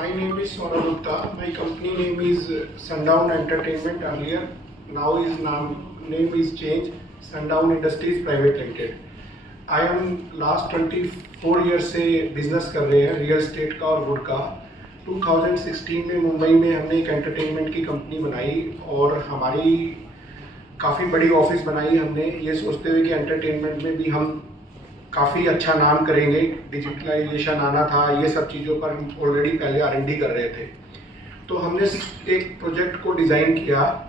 My name is Saurabh Gupta. My company name is Sundown Entertainment earlier. Now name is changed. Sundown Industries Private Limited. I am last 24 years से business कर रहे हैं real estate का और would का। 2016 में मुंबई में हमने एक एंटरटेनमेंट की कंपनी बनाई और हमारी काफ़ी बड़ी ऑफिस बनाई हमने, ये सोचते हुए कि एंटरटेनमेंट में भी हम काफ़ी अच्छा नाम करेंगे। डिजिटलाइजेशन आना था, ये सब चीज़ों पर हम ऑलरेडी पहले R&D कर रहे थे। तो हमने एक प्रोजेक्ट को डिज़ाइन किया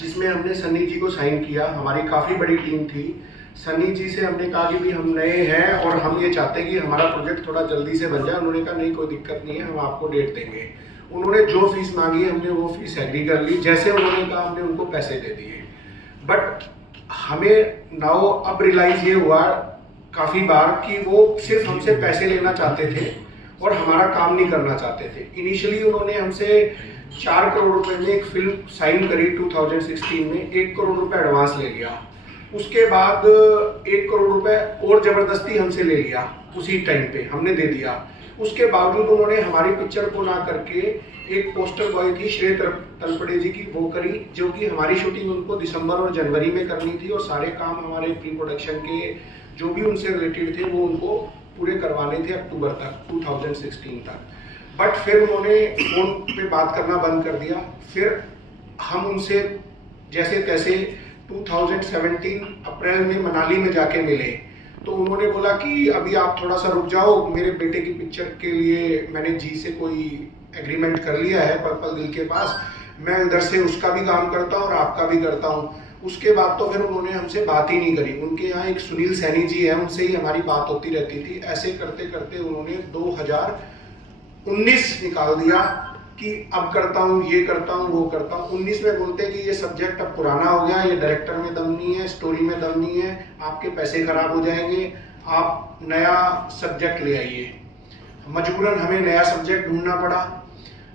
जिसमें हमने सन्नी जी को साइन किया। हमारी काफ़ी बड़ी टीम थी। सन्नी जी से हमने कहा कि भी हम नए हैं और हम ये चाहते हैं कि हमारा प्रोजेक्ट थोड़ा जल्दी से बन जाए। उन्होंने कहा नहीं, कोई दिक्कत नहीं है, हम आपको डेट देंगे। उन्होंने जो फीस मांगी हमने वो फीस एग्री कर ली। जैसे उन्होंने कहा हमने उनको पैसे दे दिए। बट हमें नाउ अब रियलाइज ये हुआ काफ़ी बार कि वो सिर्फ हमसे पैसे लेना चाहते थे और हमारा काम नहीं करना चाहते थे। इनिशियली उन्होंने हमसे 4 करोड़ रुपए में एक फिल्म साइन करी 2016 में, 1 करोड़ रुपए एडवांस ले लिया। उसके बाद 1 करोड़ रुपए और ज़बरदस्ती हमसे ले लिया, उसी टाइम पे हमने दे दिया। उसके बावजूद उन्होंने हमारी पिक्चर को ना करके एक पोस्टर बॉय थी श्रेय तलपड़े जी की, वो करी, जो कि हमारी शूटिंग उनको दिसंबर और जनवरी में करनी थी और सारे काम हमारे प्री प्रोडक्शन के जो भी उनसे रिलेटेड थे वो उनको पूरे करवाने थे अक्टूबर तक, 2016 तक। बट फिर उन्होंने फोन पे बात करना बंद कर दिया। फिर हम उनसे जैसे तैसे 2017 अप्रैल में मनाली में जाके मिले। तो उन्होंने बोला कि अभी आप थोड़ा सा रुक जाओ, मेरे बेटे की पिक्चर के लिए मैंने जी से कोई एग्रीमेंट कर लिया है पर्पल दिल के पास, मैं इधर से उसका भी काम करता हूँ और आपका भी करता हूँ। उसके बाद तो फिर उन्होंने हमसे बात ही नहीं करी। उनके यहाँ एक सुनील सैनी जी है, उनसे ही हमारी बात होती रहती थी। ऐसे करते करते उन्होंने 2019 निकाल दिया कि अब करता हूँ, ये करता हूँ, वो करता हूँ। 19 में बोलते कि ये सब्जेक्ट अब पुराना हो गया, ये डायरेक्टर में दम नहीं है, स्टोरी में दम नहीं है, आपके पैसे खराब हो जाएंगे, आप नया सब्जेक्ट ले आइए। मजबूरन हमें नया सब्जेक्ट ढूंढना पड़ा।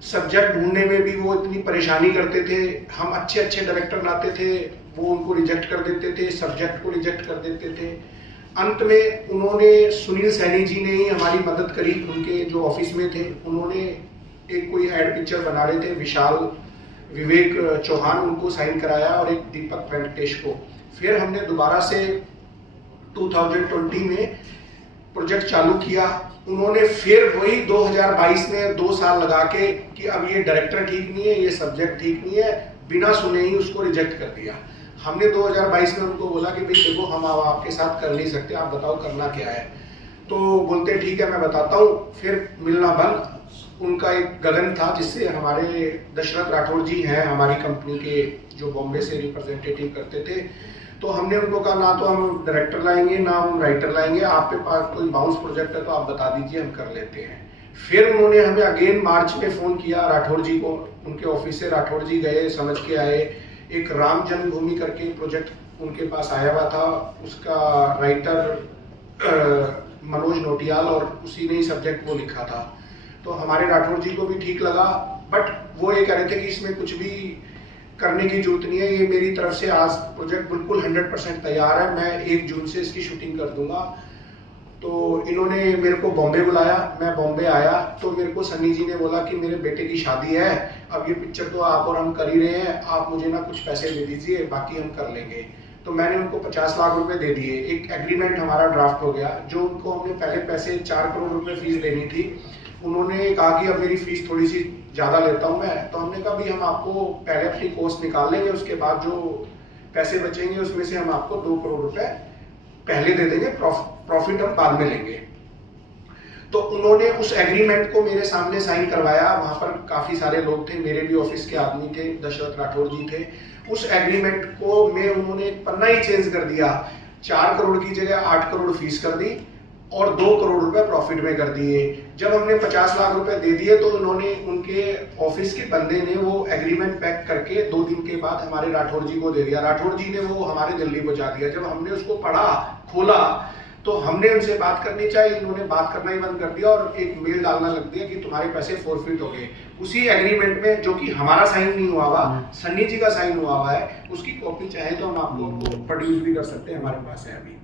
सब्जेक्ट ढूंढने में भी वो इतनी परेशानी करते थे। हम अच्छे अच्छे डायरेक्टर लाते थे, वो उनको रिजेक्ट कर देते थे, सब्जेक्ट को रिजेक्ट कर देते थे। अंत में उन्होंने, सुनील सैनी जी ने ही हमारी मदद करी। उनके जो ऑफिस में थे, उन्होंने एक कोई एड पिक्चर बना रहे थे, विशाल विवेक चौहान, उनको साइन कराया और एक दीपक वेंकटेश को। फिर हमने दोबारा से 2020 में प्रोजेक्ट चालू किया। उन्होंने फिर वही 2022 में 2 साल लगा के कि अब ये डायरेक्टर ठीक नहीं है, ये सब्जेक्ट ठीक नहीं है, बिना सुने ही उसको रिजेक्ट कर दिया। हमने 2022 में उनको बोला कि भाई देखो, हम अब आपके साथ कर नहीं सकते, आप बताओ करना क्या है। तो बोलते ठीक है मैं बताता हूँ। फिर मिलना बंद। उनका एक गगन था जिससे हमारे दशरथ राठौड़ जी हैं हमारी कंपनी के, जो बॉम्बे से रिप्रेजेंटेटिव करते थे। तो हमने उनको कहा ना तो हम डायरेक्टर लाएंगे ना हम राइटर लाएंगे, आपके पास कोई बाउंस प्रोजेक्ट है तो आप बता दीजिए, हम कर लेते हैं। फिर उन्होंने हमें अगेन मार्च में फ़ोन किया राठौड़ जी को, उनके ऑफिस से राठौड़ जी गए, समझ के आए। एक राम जन्मभूमि करके प्रोजेक्ट उनके पास आया हुआ था, उसका राइटर मनोज नोटियाल और उसी ने ही सब्जेक्ट वो लिखा था। तो हमारे राठौड़ जी को भी ठीक लगा। बट वो ये कह रहे थे कि इसमें कुछ भी करने की जरूरत नहीं है, ये मेरी तरफ से आज प्रोजेक्ट बिल्कुल 100% तैयार है, मैं 1 जून से इसकी शूटिंग कर दूंगा। तो इन्होंने मेरे को बॉम्बे बुलाया, मैं बॉम्बे आया। तो मेरे को सन्नी जी ने बोला कि मेरे बेटे की शादी है, अब ये पिक्चर तो आप और हम कर ही रहे हैं, आप मुझे ना कुछ पैसे दे दीजिए, बाकी हम कर लेंगे। तो मैंने उनको 50 लाख रुपए दे दिए। एक एग्रीमेंट हमारा ड्राफ्ट हो गया। जो उनको हमने पहले पैसे 4 करोड़ रुपए फीस देनी थी, उन्होंने कहा कि अब मेरी फीस थोड़ी सी ज़्यादा लेता हूँ मैं। तो हमने कहा भी हम आपको पहले अपनी कॉस्ट निकाल लेंगे, उसके बाद जो पैसे बचेंगे उसमें से हम आपको 2 करोड़ रुपए पहले दे देंगे, प्रॉफिट हम बाद में लेंगे। तो उन्होंने उस एग्रीमेंट को मेरे सामने साइन करवाया। वहाँ पर काफ़ी सारे लोग थे, मेरे भी ऑफिस के आदमी थे, दशरथ राठौड़ जी थे। उस एग्रीमेंट को में उन्होंने पन्ना ही चेंज कर दिया। 4 करोड़ की जगह 8 करोड़ फीस कर दी और 2 करोड़ रुपए प्रॉफिट में कर दिए। जब हमने 50 लाख रुपए दे दिए तो उन्होंने, उनके ऑफिस के बंदे ने वो एग्रीमेंट पैक करके 2 दिन के बाद हमारे राठौड़ जी को दे दिया। राठौड़ जी ने वो हमारे दिल्ली पहुंचा दिया। जब हमने उसको पढ़ा, खोला, तो हमने उनसे बात करनी चाहिए, इन्होंने बात करना ही बंद कर दिया और एक मेल डालना लग दिया कि तुम्हारे पैसे फोरफिट हो गए। उसी एग्रीमेंट में, जो कि हमारा साइन नहीं हुआ हुआ, सन्नी जी का साइन हुआ हुआ है, उसकी कॉपी चाहे तो हम आपको प्रोड्यूस भी कर सकते हैं, हमारे पास है अभी।